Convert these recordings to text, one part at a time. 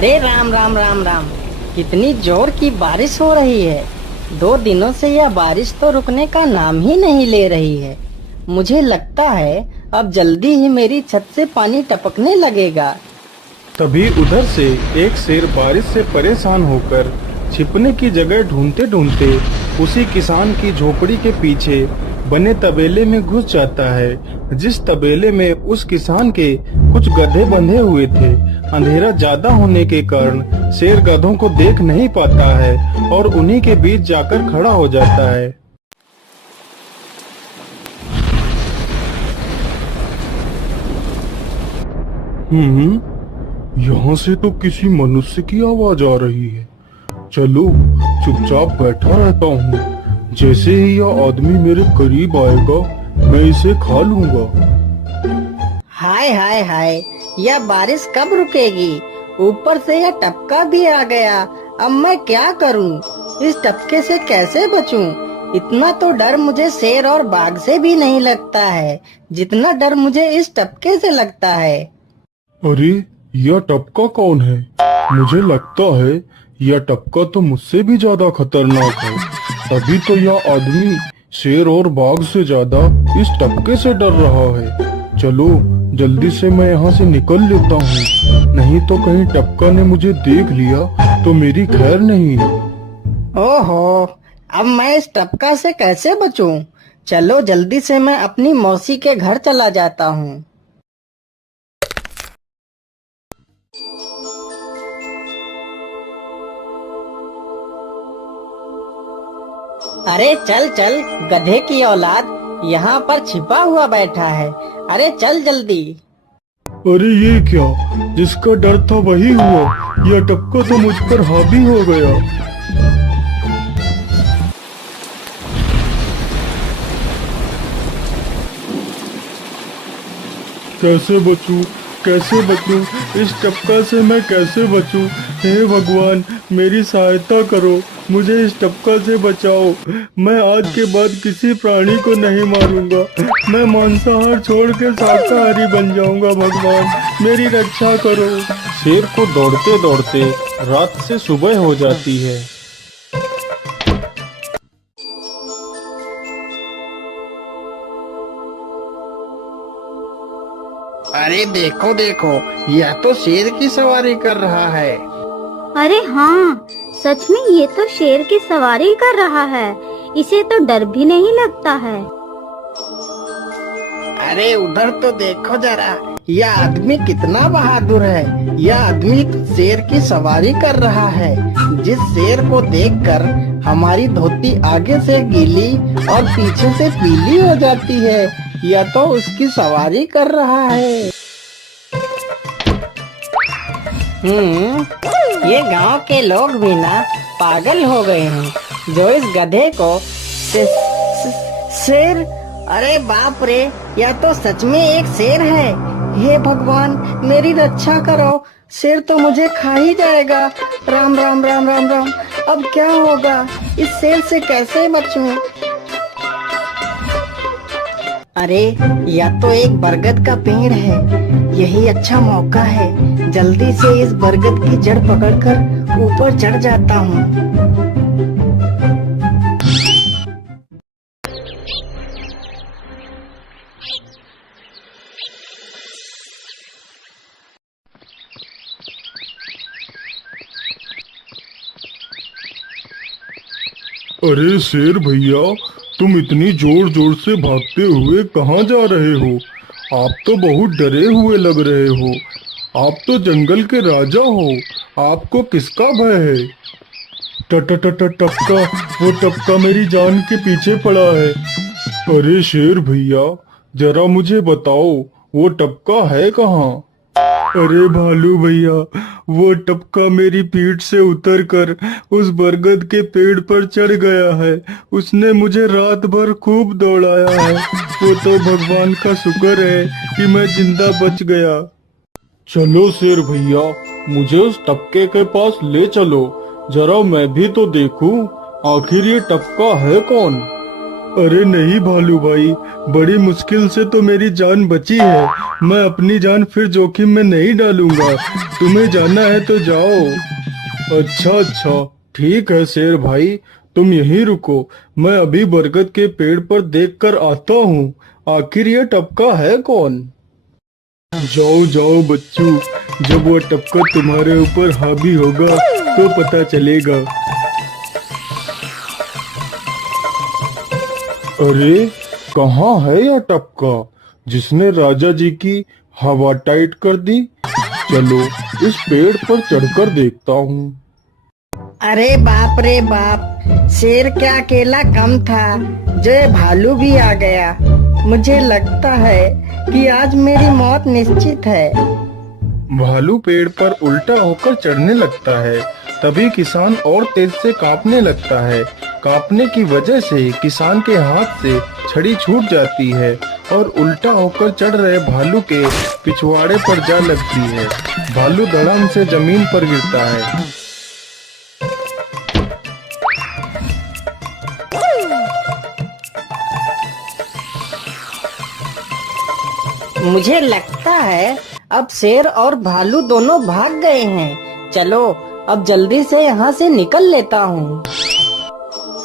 अरे राम राम राम राम। कितनी जोर की बारिश हो रही है। 2 दिनों से यह बारिश तो रुकने का नाम ही नहीं ले रही है। मुझे लगता है अब जल्दी ही मेरी छत से पानी टपकने लगेगा। तभी उधर से एक शेर बारिश से परेशान होकर छिपने की जगह ढूंढते ढूंढते उसी किसान की झोपड़ी के पीछे बने तबेले में घुस जाता है, जिस तबेले में उस किसान के कुछ गधे बंधे हुए थे। अंधेरा ज्यादा होने के कारण शेर गधों को देख नहीं पाता है और उन्हीं के बीच जाकर खड़ा हो जाता है। यहाँ से तो किसी मनुष्य की आवाज आ रही है। चलो चुपचाप बैठा रहता हूँ, जैसे ही यह आदमी मेरे करीब आएगा मैं इसे खा लूंगा। हाय हाय हाय, यह बारिश कब रुकेगी? ऊपर से यह टपका भी आ गया। अब मैं क्या करूं? इस टपके से कैसे बचूं? इतना तो डर मुझे शेर और बाघ से भी नहीं लगता है, जितना डर मुझे इस टपके से लगता है। अरे यह टपका कौन है? मुझे लगता है यह टपका तो मुझसे भी ज्यादा खतरनाक है। तभी तो यह आदमी शेर और बाघ से ज्यादा इस टपके से डर रहा है। चलो जल्दी से मैं यहाँ से निकल लेता हूँ, नहीं तो कहीं टपका ने मुझे देख लिया तो मेरी खैर नहीं। ओहो, अब मैं इस टपका से कैसे बचूं? चलो जल्दी से मैं अपनी मौसी के घर चला जाता हूँ। अरे चल चल गधे की औलाद, यहाँ पर छिपा हुआ बैठा है। अरे चल जल्दी। अरे ये क्या, जिसका डर था वही हुआ। यह टपका तो मुझ पर हावी हो गया। कैसे बचूं? कैसे बचूं? इस टपका से मैं कैसे बचूं? हे भगवान मेरी सहायता करो, मुझे इस टपका से बचाओ। मैं आज के बाद किसी प्राणी को नहीं मारूंगा, मैं मांसाहार छोड़ के शाकाहारी बन जाऊंगा। भगवान मेरी रक्षा करो। शेर को दौड़ते दौड़ते रात से सुबह हो जाती है। अरे देखो देखो, यह तो शेर की सवारी कर रहा है। अरे हाँ, सच में ये तो शेर की सवारी कर रहा है। इसे तो डर भी नहीं लगता है। अरे उधर तो देखो जरा, यह आदमी कितना बहादुर है। यह आदमी शेर की सवारी कर रहा है। जिस शेर को देखकर हमारी धोती आगे से गीली और पीछे से पीली हो जाती है, यह तो उसकी सवारी कर रहा है। ये गांव के लोग भी ना पागल हो गए हैं, जो इस गधे को शेर। अरे बाप रे, यह तो सच में एक शेर है। हे भगवान मेरी रक्षा करो, शेर तो मुझे खा ही जाएगा। राम राम राम राम राम, अब क्या होगा? इस शेर से कैसे बचूं? अरे यह तो एक बरगद का पेड़ है। यही अच्छा मौका है, जल्दी से इस बरगद की जड़ पकड़कर ऊपर चढ़ जाता हूँ। अरे शेर भैया, तुम इतनी जोर जोर से भागते हुए कहाँ जा रहे हो? आप तो बहुत डरे हुए लग रहे हो। आप तो जंगल के राजा हो, आपको किसका भय है? टपका, वो टपका मेरी जान के पीछे पड़ा है। अरे शेर भैया जरा मुझे बताओ, वो टपका है कहाँ? अरे भालू भैया, वो टपका मेरी पीठ से उतरकर उस बरगद के पेड़ पर चढ़ गया है। उसने मुझे रात भर खूब दौड़ाया है। वो तो भगवान का शुक्र है कि मैं जिंदा बच गया। चलो शेर भैया, मुझे उस टपके के पास ले चलो, जरा मैं भी तो देखूं आखिर ये टपका है कौन। अरे नहीं भालू भाई, बड़ी मुश्किल से तो मेरी जान बची है। मैं अपनी जान फिर जोखिम में नहीं डालूंगा। तुम्हें जाना है तो जाओ। अच्छा अच्छा, ठीक है शेर भाई, तुम यहीं रुको। मैं अभी बरगद के पेड़ पर देखकर आता हूँ। आखिर ये टपका है कौन? जाओ जाओ बच्चू, जब वो टपका तुम्हारे ऊपर हावी होगा तो पता चलेगा। अरे कहाँ है यह टपका जिसने राजा जी की हवा टाइट कर दी? चलो इस पेड़ पर चढ़कर देखता हूँ। अरे बाप रे बाप, शेर क्या अकेला कम था, जो ये भालू भी आ गया। मुझे लगता है कि आज मेरी मौत निश्चित है। भालू पेड़ पर उल्टा होकर चढ़ने लगता है। तभी किसान और तेज से कांपने लगता है। कांपने की वजह से किसान के हाथ से छड़ी छूट जाती है और उल्टा होकर चढ़ रहे भालू के पिछवाड़े पर जा लगती है। भालू धड़ाम से जमीन पर गिरता है। मुझे लगता है अब शेर और भालू दोनों भाग गए हैं। चलो अब जल्दी से यहाँ से निकल लेता हूँ।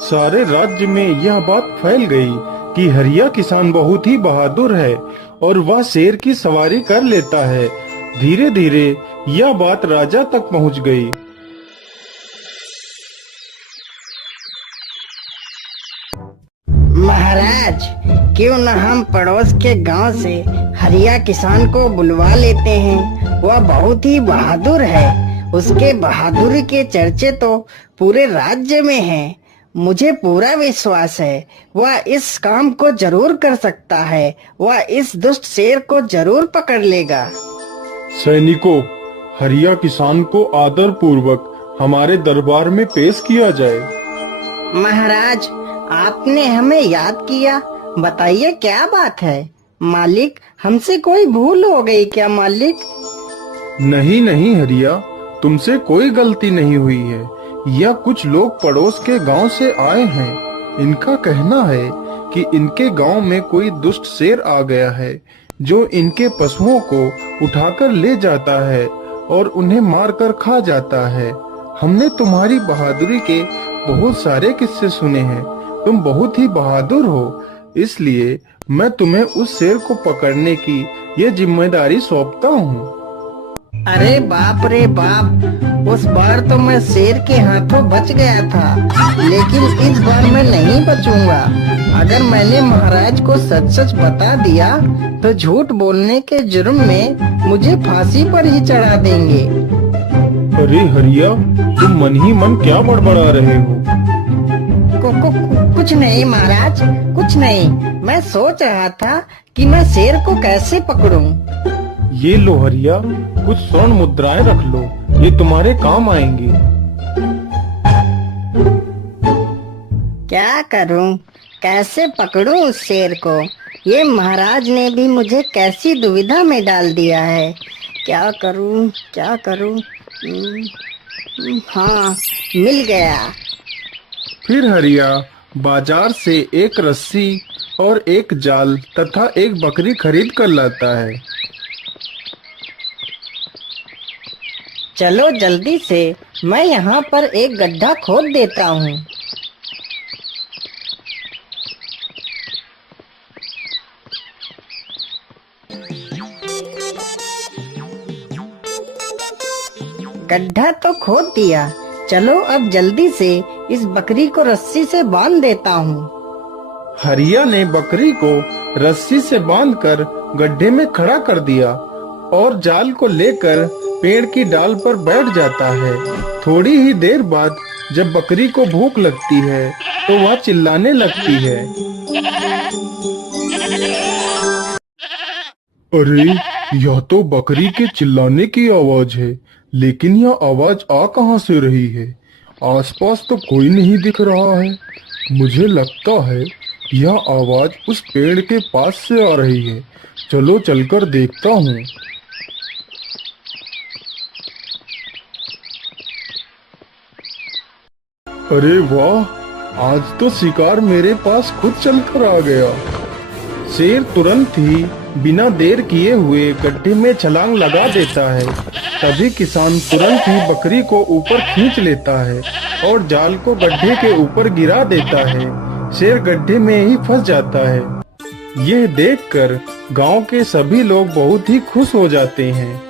सारे राज्य में यह बात फैल गई कि हरिया किसान बहुत ही बहादुर है और वह शेर की सवारी कर लेता है। धीरे धीरे यह बात राजा तक पहुँच गई। महाराज, क्यों न हम पड़ोस के गांव से हरिया किसान को बुलवा लेते हैं। वह बहुत ही बहादुर है। उसके बहादुरी के चर्चे तो पूरे राज्य में हैं। मुझे पूरा विश्वास है वह इस काम को जरूर कर सकता है। वह इस दुष्ट शेर को जरूर पकड़ लेगा। सैनिकों, हरिया किसान को आदर पूर्वक हमारे दरबार में पेश किया जाए। महाराज, आपने हमें याद किया। बताइए क्या बात है। मालिक, हमसे कोई भूल हो गई क्या मालिक? नहीं नहीं हरिया, तुमसे कोई गलती नहीं हुई है। यह कुछ लोग पड़ोस के गांव से आए हैं। इनका कहना है कि इनके गांव में कोई दुष्ट शेर आ गया है जो इनके पशुओं को उठाकर ले जाता है और उन्हें मारकर खा जाता है। हमने तुम्हारी बहादुरी के बहुत सारे किस्से सुने हैं। तुम बहुत ही बहादुर हो, इसलिए मैं तुम्हें उस शेर को पकड़ने की ये जिम्मेदारी सौंपता हूँ। अरे बाप रे बाप, उस बार तो मैं शेर के हाथों बच गया था, लेकिन इस बार मैं नहीं बचूंगा। अगर मैंने महाराज को सच सच बता दिया तो झूठ बोलने के जुर्म में मुझे फांसी पर ही चढ़ा देंगे। अरे हरिया, तुम मन ही मन क्या बड़बड़ा रहे हो? कुछ नहीं महाराज, कुछ नहीं। मैं सोच रहा था कि मैं शेर को कैसे पकड़ूं। ये लो हरिया, कुछ स्वर्ण मुद्राएं रख लो, ये तुम्हारे काम आएंगी। क्या करूं, कैसे पकड़ूं उस शेर को? ये महाराज ने भी मुझे कैसी दुविधा में डाल दिया है। क्या करूं, क्या करूं? हाँ, मिल गया। फिर हरिया बाजार से एक रस्सी और एक जाल तथा एक बकरी खरीद कर लाता है। चलो जल्दी से, मैं यहाँ पर एक गड्ढा खोद देता हूँ। गड्ढा तो खोद दिया। चलो अब जल्दी से इस बकरी को रस्सी से बांध देता हूँ। हरिया ने बकरी को रस्सी से बांधकर गड्ढे में खड़ा कर दिया और जाल को लेकर पेड़ की डाल पर बैठ जाता है। थोड़ी ही देर बाद जब बकरी को भूख लगती है तो वह चिल्लाने लगती है। अरे, यह तो बकरी के चिल्लाने की आवाज है, लेकिन यह आवाज आ कहां से रही है? आसपास तो कोई नहीं दिख रहा है। मुझे लगता है यह आवाज उस पेड़ के पास से आ रही है। चलो चलकर देखता हूँ। अरे वाह, आज तो शिकार मेरे पास खुद चलकर आ गया। शेर तुरंत ही बिना देर किए हुए गड्ढे में छलांग लगा देता है। तभी किसान तुरंत ही बकरी को ऊपर खींच लेता है और जाल को गड्ढे के ऊपर गिरा देता है। शेर गड्ढे में ही फंस जाता है। यह देखकर गांव के सभी लोग बहुत ही खुश हो जाते हैं।